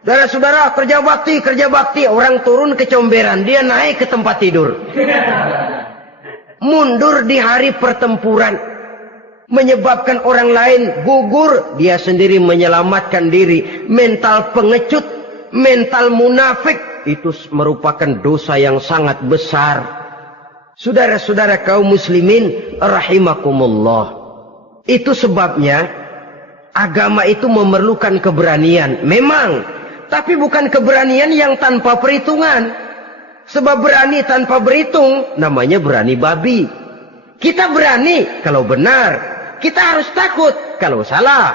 Saudara-saudara, kerja bakti, orang turun ke comberan, dia naik ke tempat tidur. Mundur di hari pertempuran, menyebabkan orang lain gugur, dia sendiri menyelamatkan diri. Mental pengecut, mental munafik, itu merupakan dosa yang sangat besar. Saudara-saudara kaum muslimin rahimakumullah. Itu sebabnya agama itu memerlukan keberanian. Memang, tapi bukan keberanian yang tanpa perhitungan. Sebab berani tanpa berhitung namanya berani babi. Kita berani kalau benar, kita harus takut kalau salah.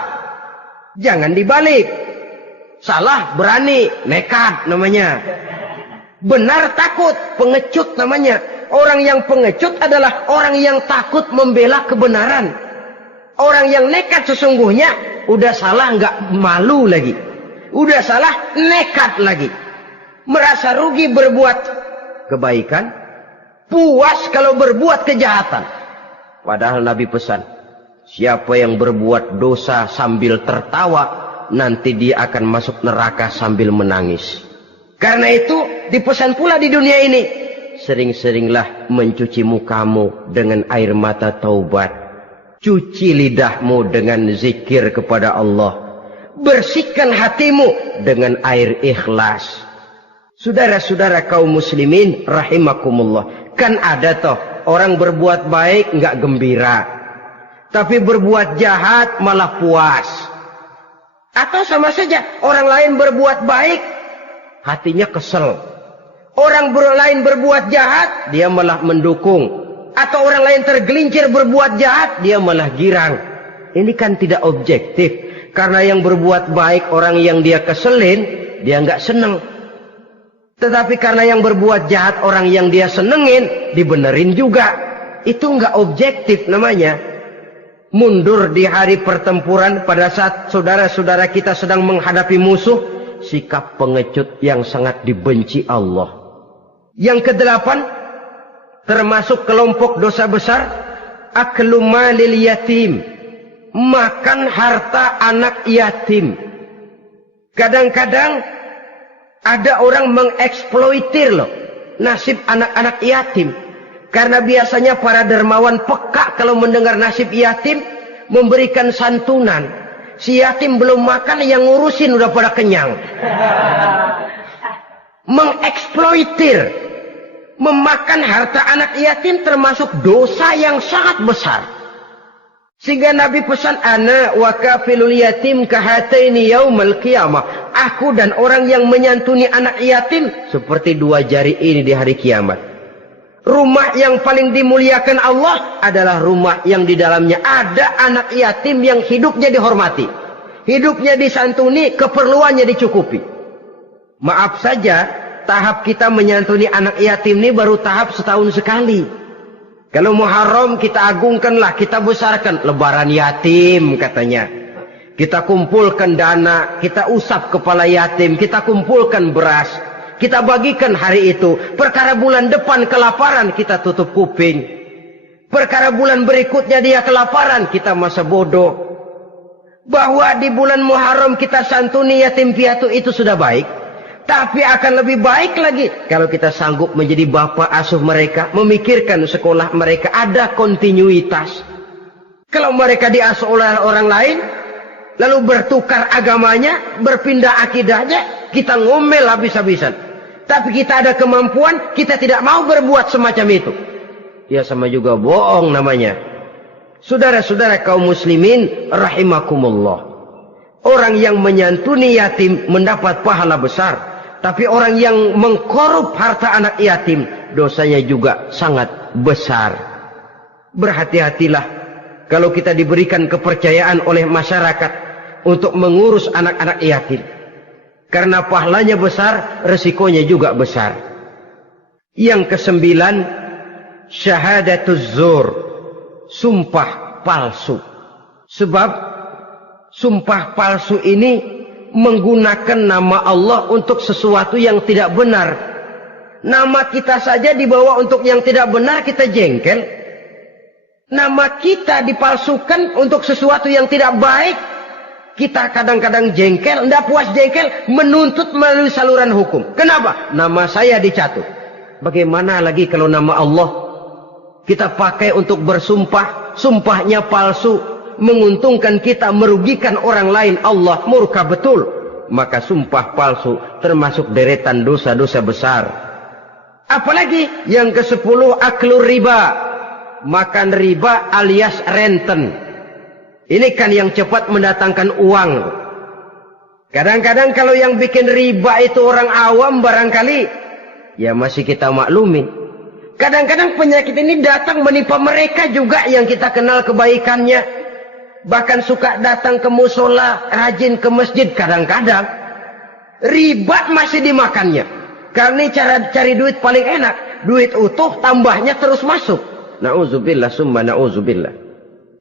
Jangan dibalik. Salah berani, nekat namanya. Benar takut, pengecut namanya. Orang yang pengecut adalah orang yang takut membela kebenaran. Orang yang nekat sesungguhnya udah salah nggak malu lagi. Udah salah nekat lagi. Merasa rugi berbuat kebaikan, puas kalau berbuat kejahatan. Padahal Nabi pesan, siapa yang berbuat dosa sambil tertawa, nanti dia akan masuk neraka sambil menangis. Karena itu dipesan pula di dunia ini, sering-seringlah mencuci mukamu dengan air mata taubat. Cuci lidahmu dengan zikir kepada Allah. Bersihkan hatimu dengan air ikhlas. Saudara-saudara kaum muslimin rahimakumullah. Kan ada toh orang berbuat baik nggak gembira. Tapi berbuat jahat malah puas. Atau sama saja orang lain berbuat baik, hatinya kesel. Orang lain berbuat jahat, dia malah mendukung. Atau orang lain tergelincir berbuat jahat, dia malah girang. Ini kan tidak objektif. Karena yang berbuat baik, orang yang dia keselin, dia nggak seneng. Tetapi karena yang berbuat jahat, orang yang dia senengin, dibenerin juga. Itu nggak objektif namanya. Mundur di hari pertempuran pada saat saudara-saudara kita sedang menghadapi musuh, sikap pengecut yang sangat dibenci Allah. Yang kedelapan, termasuk kelompok dosa besar, aklu malil yatim, makan harta anak yatim. Kadang-kadang ada orang mengeksploitir loh nasib anak-anak yatim. Karena biasanya para dermawan peka kalau mendengar nasib yatim, memberikan santunan. Si yatim belum makan, yang ngurusin udah pada kenyang. Mengeksploitir, memakan harta anak yatim termasuk dosa yang sangat besar. Sehingga Nabi pesan, ana wa kafilul yatim kahataini yaumal qiyamah. Aku dan orang yang menyantuni anak yatim seperti dua jari ini di hari kiamat. Rumah yang paling dimuliakan Allah adalah rumah yang di dalamnya ada anak yatim yang hidupnya dihormati. Hidupnya disantuni, keperluannya dicukupi. Maaf saja, tahap kita menyantuni anak yatim ini baru tahap setahun sekali. Kalau Muharram kita agungkanlah, kita besarkan. Lebaran yatim katanya. Kita kumpulkan dana, kita usap kepala yatim, kita kumpulkan beras. Kita bagikan hari itu. Perkara bulan depan kelaparan, kita tutup kuping. Perkara bulan berikutnya dia kelaparan, kita masa bodoh. Bahwa di bulan Muharram kita santuni yatim piatu itu sudah baik. Tapi akan lebih baik lagi kalau kita sanggup menjadi bapak asuh mereka, memikirkan sekolah mereka, ada kontinuitas. Kalau mereka diasuh oleh orang lain, lalu bertukar agamanya, berpindah akidahnya, kita ngomel habis-habisan. Tapi kita ada kemampuan, kita tidak mau berbuat semacam itu. Ya sama juga bohong namanya. Saudara-saudara kaum muslimin rahimakumullah. Orang yang menyantuni yatim mendapat pahala besar. Tapi orang yang mengkorup harta anak yatim, dosanya juga sangat besar. Berhati-hatilah kalau kita diberikan kepercayaan oleh masyarakat untuk mengurus anak-anak yatim. Karena pahalanya besar, resikonya juga besar. Yang ke-9, syahadatuz zur, sumpah palsu. Sebab sumpah palsu ini menggunakan nama Allah untuk sesuatu yang tidak benar. Nama kita saja dibawa untuk yang tidak benar, kita jengkel. Nama kita dipalsukan untuk sesuatu yang tidak baik, kita kadang-kadang jengkel, tidak puas jengkel, menuntut melalui saluran hukum. Kenapa? Nama saya dicatut. Bagaimana lagi kalau nama Allah kita pakai untuk bersumpah, sumpahnya palsu, menguntungkan kita, merugikan orang lain, Allah murka betul. Maka sumpah palsu termasuk deretan dosa-dosa besar. Apalagi yang ke-10, aklur riba, makan riba alias renten. Ini kan yang cepat mendatangkan uang. Kadang-kadang kalau yang bikin riba itu orang awam barangkali, ya masih kita maklumi. Kadang-kadang penyakit ini datang menimpa mereka juga yang kita kenal kebaikannya. Bahkan suka datang ke musola, rajin ke masjid kadang-kadang. Riba masih dimakannya. Karena cara cari duit paling enak. Duit utuh tambahnya terus masuk. Na'udzubillah summa na'udzubillah.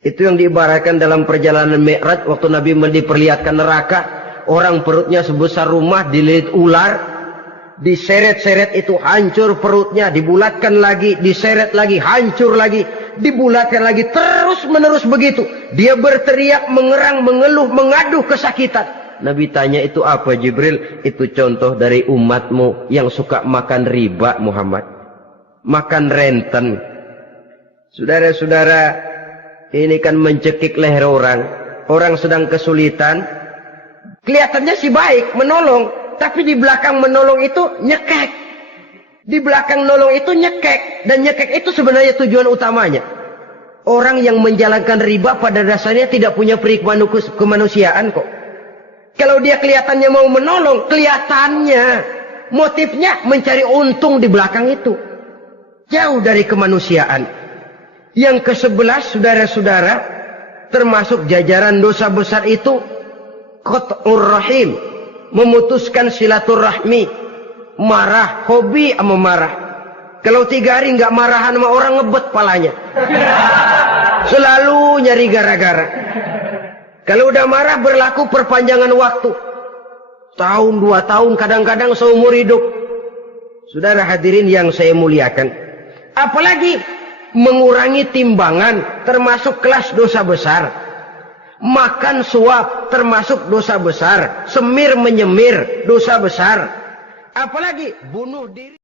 Itu yang diibaratkan dalam perjalanan Mi'raj waktu Nabi diperlihatkan neraka. Orang perutnya sebesar rumah dililit ular. Diseret-seret itu hancur perutnya. Dibulatkan lagi, diseret lagi, hancur lagi. Dibulatkan lagi, terus menerus begitu. Dia berteriak, mengerang, mengeluh, mengaduh kesakitan. Nabi tanya, itu apa Jibril? Itu contoh dari umatmu yang suka makan riba Muhammad. Makan renten. Saudara-saudara, ini kan mencekik leher orang. Orang sedang kesulitan. Kelihatannya sih baik, menolong. Tapi di belakang menolong itu nyekek. Di belakang nolong itu nyekek. Dan nyekek itu sebenarnya tujuan utamanya. Orang yang menjalankan riba pada dasarnya tidak punya perikman kemanusiaan kok. Kalau dia kelihatannya mau menolong, kelihatannya motifnya mencari untung di belakang itu. Jauh dari kemanusiaan. Yang ke-11, saudara-saudara, termasuk jajaran dosa besar itu, qat'ur rahim, memutuskan silaturahmi, marah, hobi sama marah. Kalau 3 hari nggak marahan sama orang, ngebet palanya. Selalu nyari gara-gara. Kalau udah marah berlaku perpanjangan waktu. Tahun, 2 tahun, kadang-kadang seumur hidup. Saudara hadirin yang saya muliakan. Apalagi mengurangi timbangan termasuk kelas dosa besar. Makan suap termasuk dosa besar. Semir menyemir dosa besar. Apalagi bunuh diri.